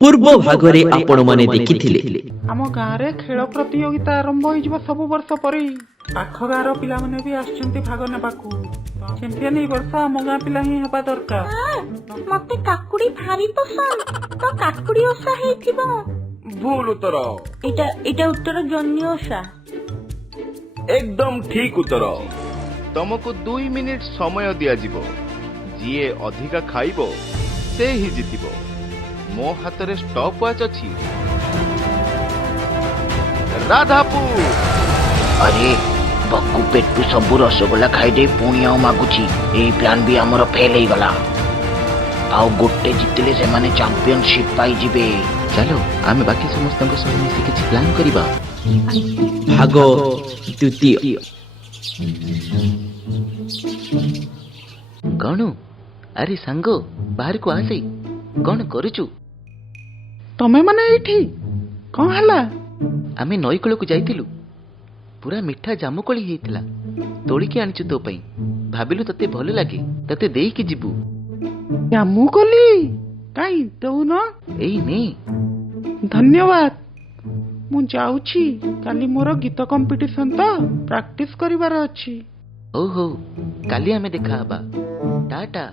पूर्व भागरे आपण माने देखिथिले आम गाँव में खेल प्रतियोगिता आरंभ हो सब वर्ष परी पाख गाँव पिला माने भी आछंती भाग नेबाकू चैंपियन ए वर्ष आम गाँ पिला ही हेबा दरकार। मते काकुड़ी भारी पसंद तो काकुड़ी ओसा हेथिबो। भूल उत्तर एटा उत्तर जन्य ओसा एकदम ठीक उत्तर। तुमको 2 मिनिट समय दिया जीवो जीए अधिका खाइबो से ही जितिबो। मो हाथ रे स्टॉप वॉच अछि। राधापुर अरे बक्कू पेटू सबू रसगोला खाईदे पुणी आउ मागुची एई प्लान भी हमर फेल हो गला। आउ गोटे जितले से माने चैंपियनशिप पाई जिबे। चलो आमे बाकी समस्त संग मिसी किछि प्लान करिबा। भाग द्वितीय कौन अरे सांगो बाहर को आसे कौन करूचु? तमे माने एठी कौन हला? आमे नई कूल को जाइतिलु पूरा मिठा जामुकोली हेइतिला तोड़िके आनिचु तो पई भाबिलु तते भल लागे तते देई के जिबु। जामु कोली काई दउन एई ने धन्यवाद। मु जाउछी काली मोर गीत कंपटीशन तो प्रैक्टिस करिवार अछि। ओहो काली आमे देखा हबा टाटा।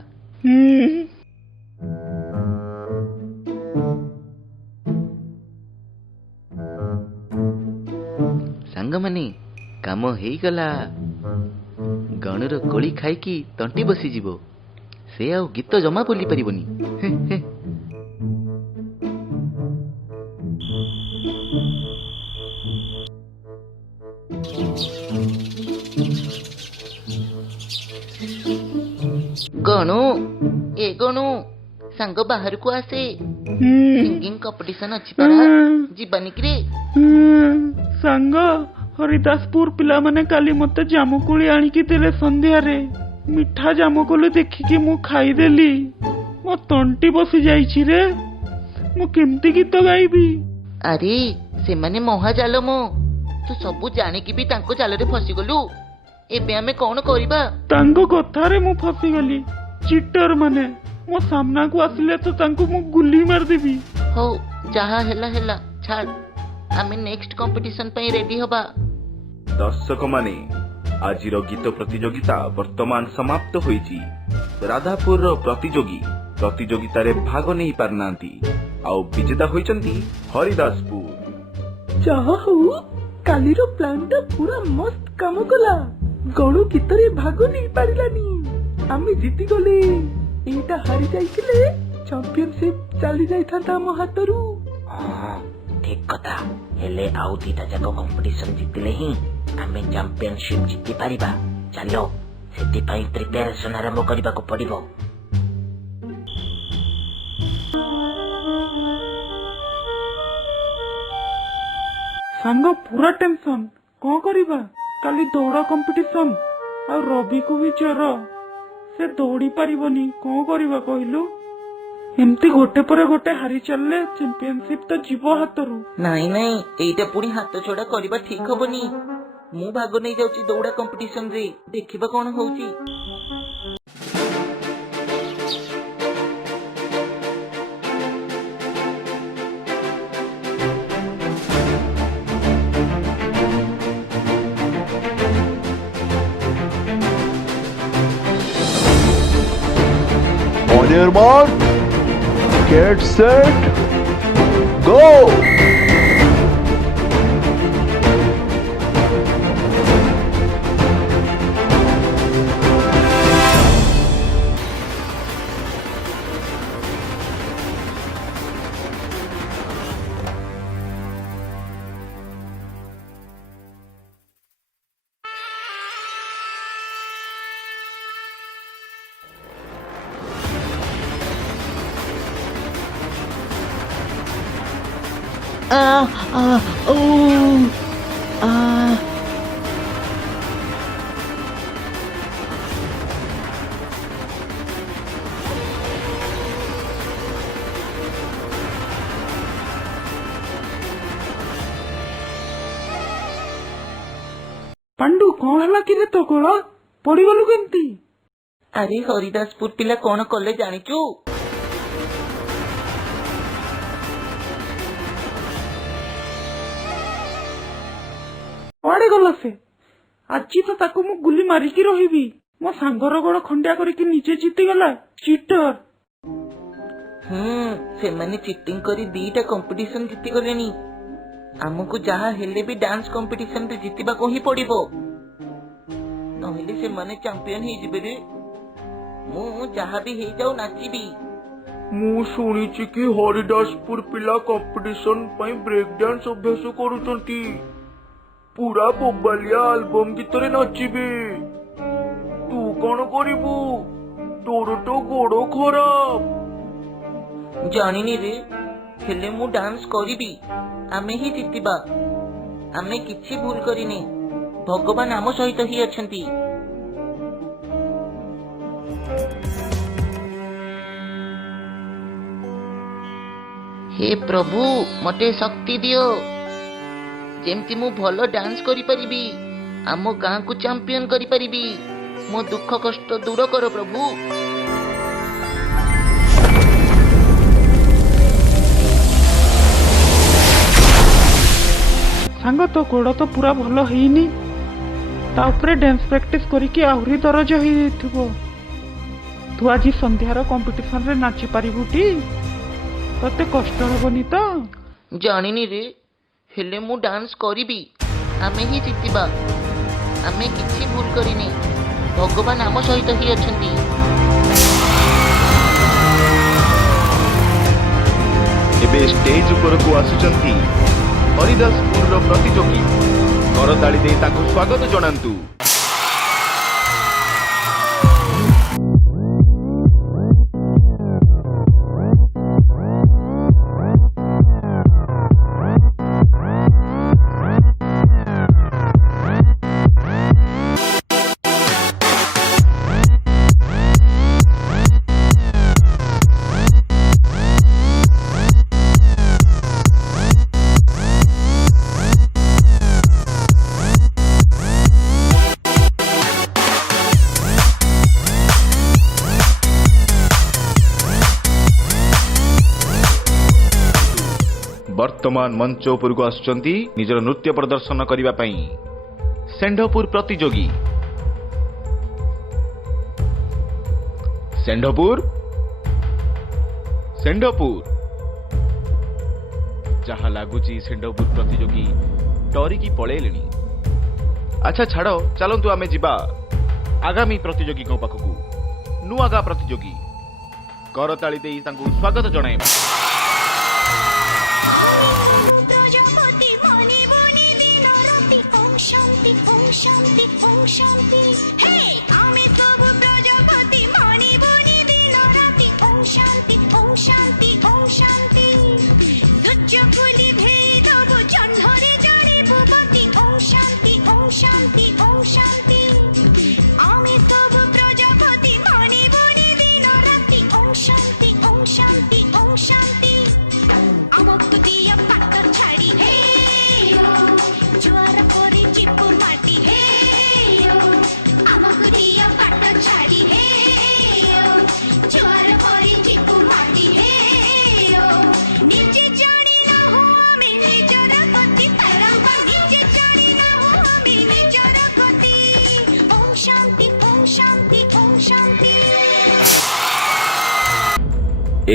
सांग माने काम हेई गला। गणर कोली खाइकी तंटी बसी जीवो से आउ गीत जमा बोली परिबनी। गणु ए गणु सांग बाहर को आसे सिंगिंग कंपटीशन अछि परा जीबानी कि रे। सांग हरिदासपुर पिला माने काली मते जामुकोली आनिकी देले संध्या रे मिठा जामुकोली देखिकी मु खाई देली मो तंटी बसी जाईची रे। मु केमती गीत गाइबी? अरे से माने मोहा जालो मो तू सबु जाने की भी तांको जाल रे फसी गलु। एबे हमें कौन करिबा? तांको कथा रे मु फसी गली। चिटर माने मो सामना को आसिले तो तांको मु गुली मार देबी। हो जहा हेला हेला छाड़ आमे नेक्स्ट कंपटीशन पई रेडी होबा। दर्शक माने आजिर गीत प्रतियोगिता वर्तमान समाप्त होईची। राधापुर रो प्रतियोगिता रे भाग नहीं पारनांती आउ विजेता होईचंती हरिदासपुर। जहा हो काली रो प्लान तो पूरा मस्त काम कला। गणु गीत रे भाग नहीं पारिलानी आमे जीती गले। एटा हारी जाइतिले चैंपियनशिप चली जाइथाता हम हातरू। हां ठीक कथा हेले आउ दीटा जाको कंपटीशन जितले ही आमे चैंपियनशिप जिति पारिबा। चलो सेति पई प्रिपरेशन आरंभ करबा को पड़िबो। सांग पूरा टेंशन कौन करिबा? काली दौड़ कंपटीशन और रवि को भी ज्वर से दौड़ी पारिबनी कौन करिबा कहलु? एमती गोटे पर गोटे हारी चलले चैंपियनशिप तो जीव हातरू। नहीं नहीं एटा पुणी हाथ छोड़ा करबा ठीक होबनी। मु भाग नहीं जाउची दौड़ा कंपटीशन रे देखिबा कोन होउची। On your mark, get set, go! Pandu कौन हला कि रे तो कोला पड़ी गलु केमती? अरे हरिदासपुर पिला कौन कले जानिचु? କୁଆଡେ ଗଲା ସେ? ଆଜି ତ ତାକୁ ମୁଁ ଗୁଲି ମାରିକି ରହିବି। ମୋ ସାଙ୍ଗର ଗୋଡ ଖଣ୍ଡିଆ କରିକି ନିଜେ ଜିତିଗଲା, ଚିଟର। ସେମାନେ ଚିଟିଂ କରି 2ଟା କମ୍ପିଟିସନ ଜିତିଗଲେଣି। ଆମକୁ ଯାହା ହେଲେ ବି ଡାନ୍ସ କମ୍ପିଟିସନରେ ଜିତିବାକୁ ହିଁ ପଡିବ, ନହେଲେ ସେମାନେ ଚାମ୍ପିୟନ ହେଇଯିବେ ରେ। ମୁଁ ଯାହା ବି ହେଇଯାଉ ନାଚିବି। ମୁଁ ଶୁଣିଛି କି ହରିଦାସପୁର ପିଲା କମ୍ପିଟିସନ ପାଇଁ ବ୍ରେକ୍ ଡ୍ୟାନ୍ସ ଅଭ୍ୟାସ କରୁଛନ୍ତି। ପୁରା ବୋବାଲିଆ ଆଲବମ ଗୀତରେ ନାଚିବେ। ତୁ କଣ କରିବୁ? ତୋର ତ ଗୋଡ ଖରାପ। ଜାଣିନି ରେ, ହେଲେ ମୁଁ ଡାନ୍ସ କରିବି। ଆମେ ହିଁ ଜିତିବା। ଆମେ କିଛି ଭୁଲ କରିନି, ଭଗବାନ ଆମ ସହିତ ହିଁ ଅଛନ୍ତି। ହେ ପ୍ରଭୁ, ମତେ ଶକ୍ତି ଦିଅ, ଯେମିତି ମୁଁ ଭଲ ଡାନ୍ସ କରିପାରିବି, ଆମ ଗାଁକୁ ଚାମ୍ପିୟନ କରିପାରିବି। ମୋ ଦୁଃଖ କଷ୍ଟ ଦୂର କର ପ୍ରଭୁ। ସାଙ୍ଗ, ତୋ ଗୋଡ ତ ପୁରା ଭଲ ହେଇନି, ତା ଉପରେ ଡ୍ୟାନ୍ସ ପ୍ରାକ୍ଟିସ କରିକି ଆହୁରି ଦରଜ ହେଇଯାଇଥିବ। ତୁ ଆଜି ସନ୍ଧ୍ୟାର କମ୍ପିଟିସନରେ ନାଚି ପାରିବୁ ଟି? ତତେ କଷ୍ଟ ହବନି ତ? ଜାଣିନି ରେ, ହେଲେ ମୁଁ ଡାନ୍ସ କରିବି। ଆମେ ହିଁ ଜିତିବା। ଆମେ କିଛି ଭୁଲ କରିନି, ଭଗବାନ ଆମ ସହିତ ହିଁ ଅଛନ୍ତି। ଏବେ ଷ୍ଟେଜ ଉପରକୁ ଆସୁଛନ୍ତି ହରିଦାସପୁରର ପ୍ରତିଯୋଗୀ। କରତାଳି ଦେଇ ତାଙ୍କୁ ସ୍ୱାଗତ ଜଣାନ୍ତୁ। ବର୍ତ୍ତମାନ ମଞ୍ଚ ଉପରକୁ ଆସୁଛନ୍ତି ନିଜର ନୃତ୍ୟ ପ୍ରଦର୍ଶନ କରିବା ପାଇଁ ଷେଣ୍ଢପୁର ପ୍ରତିଯୋଗୀ। ଷେଣ୍ଢପୁର ଯାହା ଲାଗୁଛି ଷେଣ୍ଢପୁର ପ୍ରତିଯୋଗୀ ଡରିକି ପଳେଇଲେଣି। ଆଚ୍ଛା ଛାଡ଼, ଚାଲନ୍ତୁ ଆମେ ଯିବା ଆଗାମୀ ପ୍ରତିଯୋଗୀଙ୍କ ପାଖକୁ। ନୂଆଗାଁ ପ୍ରତିଯୋଗୀ, କରତାଳି ଦେଇ ତାଙ୍କୁ ସ୍ୱାଗତ ଜଣାଇବା।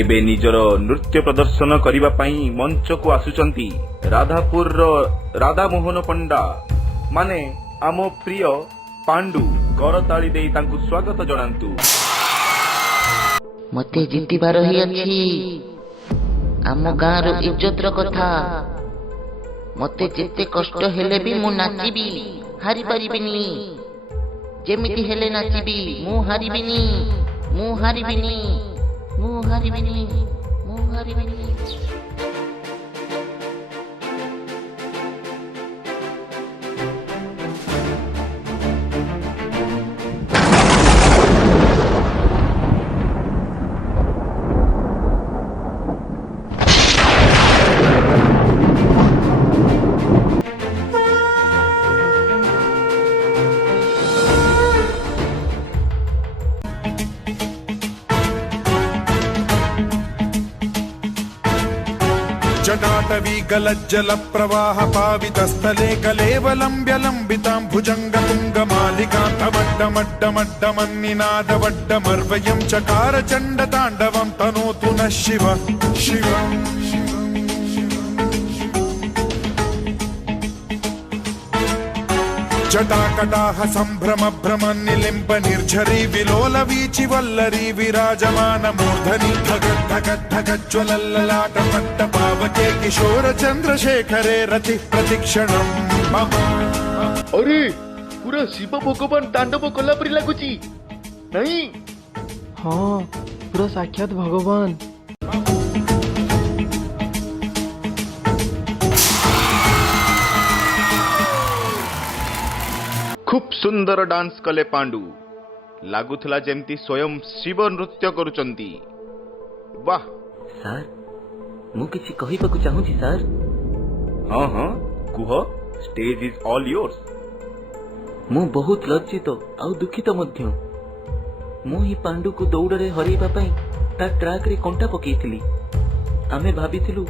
ଏବେ ନିଜର ନୃତ୍ୟ ପ୍ରଦର୍ଶନ କରିବା ପାଇଁ ମଞ୍ଚକୁ ଆସୁଛନ୍ତି ରାଧାପୁରର ରାଧାମୋହନ ପଣ୍ଡା, ମାନେ ଆମ ପ୍ରିୟ ପାଣ୍ଡୁ। କରତାଳି ଦେଇ ତାଙ୍କୁ ସ୍ୱାଗତ ଜଣାନ୍ତୁ। ମତେ ଜିତିବାର ହିଁ ଅଛି, ଆମ ଗାଁର ଇଜ୍ଜତର କଥା। ମତେ ଯେତେ କଷ୍ଟ ହେଲେ ବି ମୁଁ ନାଚିବି, ହାରି ପାରିବିନି। ଯେମିତି ହେଲେ ନାଚିବି, ମୁଁ ହାରିବିନି। जटाटवी गलज्जल प्रवाह पावितस्थले कलेवलम्ब्य लम्बितां भुजङ्गतुङ्गमालिकान्तमड्डमड्डमड्डमन्निनादवड्डमर्वयं चकार चण्डताण्डवं तनोतु नः शिव शिव जटाकटाह सम्भ्रम भ्रम निलिम्ब निर्झरी विलोल वीचि वल्लरी विराजमान मूर्धनि धगत् धगत् धगज्ज्वलल्ललाट पट्ट पावके किशोर चन्द्रशेखरे रति प्रतिक्षणं मम अरे पूरा शिव भगवान तांडव कला परी लागुची नहीं? हाँ पूरा साक्षात भगवान। खूब सुंदर डांस कले पांडु लागुथला जेमती स्वयं शिव नृत्य करुचंती। वाह ସାର୍ ମୁଁ କିଛି କହିବାକୁ ଚାହୁଁଛି ସାର୍। ହଁ ହଁ କୁହ, ଷ୍ଟେଜ୍ ଇଜ୍ ଅଲ୍ yours। ମୁଁ ବହୁତ ଲଜ୍ଜିତ ଆଉ ଦୁଃଖିତ ମଧ୍ୟ। ମୁଁ ହିଁ ପାଣ୍ଡୁକୁ ଦୌଡ଼ରେ ହରେଇବା ପାଇଁ ତା ଟ୍ରାକ୍ରେ କଣ୍ଟା ପକେଇଥିଲି। ଆମେ ଭାବିଥିଲୁ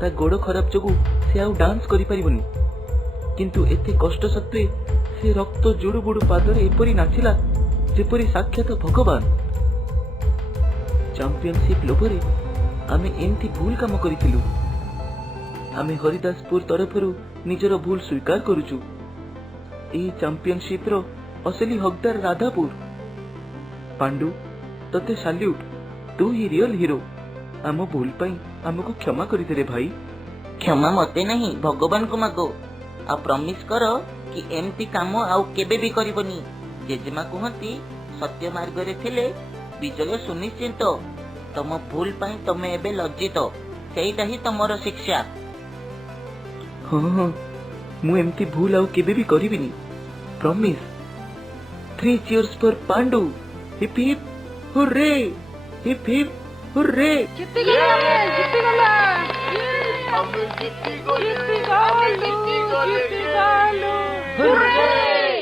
ତା ଗୋଡ଼ ଖରାପ ଯୋଗୁଁ ସେ ଆଉ ଡାନ୍ସ କରିପାରିବନି, କିନ୍ତୁ ଏତେ କଷ୍ଟ ସତ୍ତ୍ୱେ ସେ ରକ୍ତ ଜୁଡୁବୁଡୁ ପାଦରେ ଏପରି ନାଚିଲା ଯେପରି ସାକ୍ଷାତ ଭଗବାନ। ଚାମ୍ପିଅନସିପ୍ ଲୋଭରେ ଆମେ ଏମିତି ଭୁଲ କାମ କରିଥିଲୁ। ଆମେ ହରିଦାସପୁର ତରଫରୁ ନିଜର ଭୁଲ ସ୍ୱୀକାର କରୁଛୁ। ଏହି ଚାମ୍ପିଅନସିପ୍ର ଅସଲି ହକଦାର ରାଧାପୁର। ପାଣ୍ଡୁ ତତେ ସାଲ୍ୟୁଟ୍, ତୁ ହିଁ ରିଅଲ ହିରୋ। ଆମ ଭୁଲ ପାଇଁ ଆମକୁ କ୍ଷମା କରିଦେ ଭାଇ। କ୍ଷମା ମତେ ନାହିଁ, ଭଗବାନଙ୍କୁ ମାଗ। ଆଉ ପ୍ରମିସ୍ କର କି ଏମିତି କାମ ଆଉ କେବେ ବି କରିବନି। ଜେଜେମା କୁହନ୍ତି ସତ୍ୟ ମାର୍ଗରେ ଥିଲେ ବିଜୟ ସୁନିଶ୍ଚିତ। ତମ ଭୁଲ ପାଇଁ ତମେ ଏବେ ଲଜ୍ଜିତ, ସେଇଟା ହିଁ ତମର ଶିକ୍ଷା। ହଁ ହଁ ମୁଁ ଏମିତି ଭୁଲ ଆଉ କେବେ ବି କରିବିନି, promise. 3 cheers for Pandu. Hip hip hurray, hip hip hurray. ଜିତିଗଲା।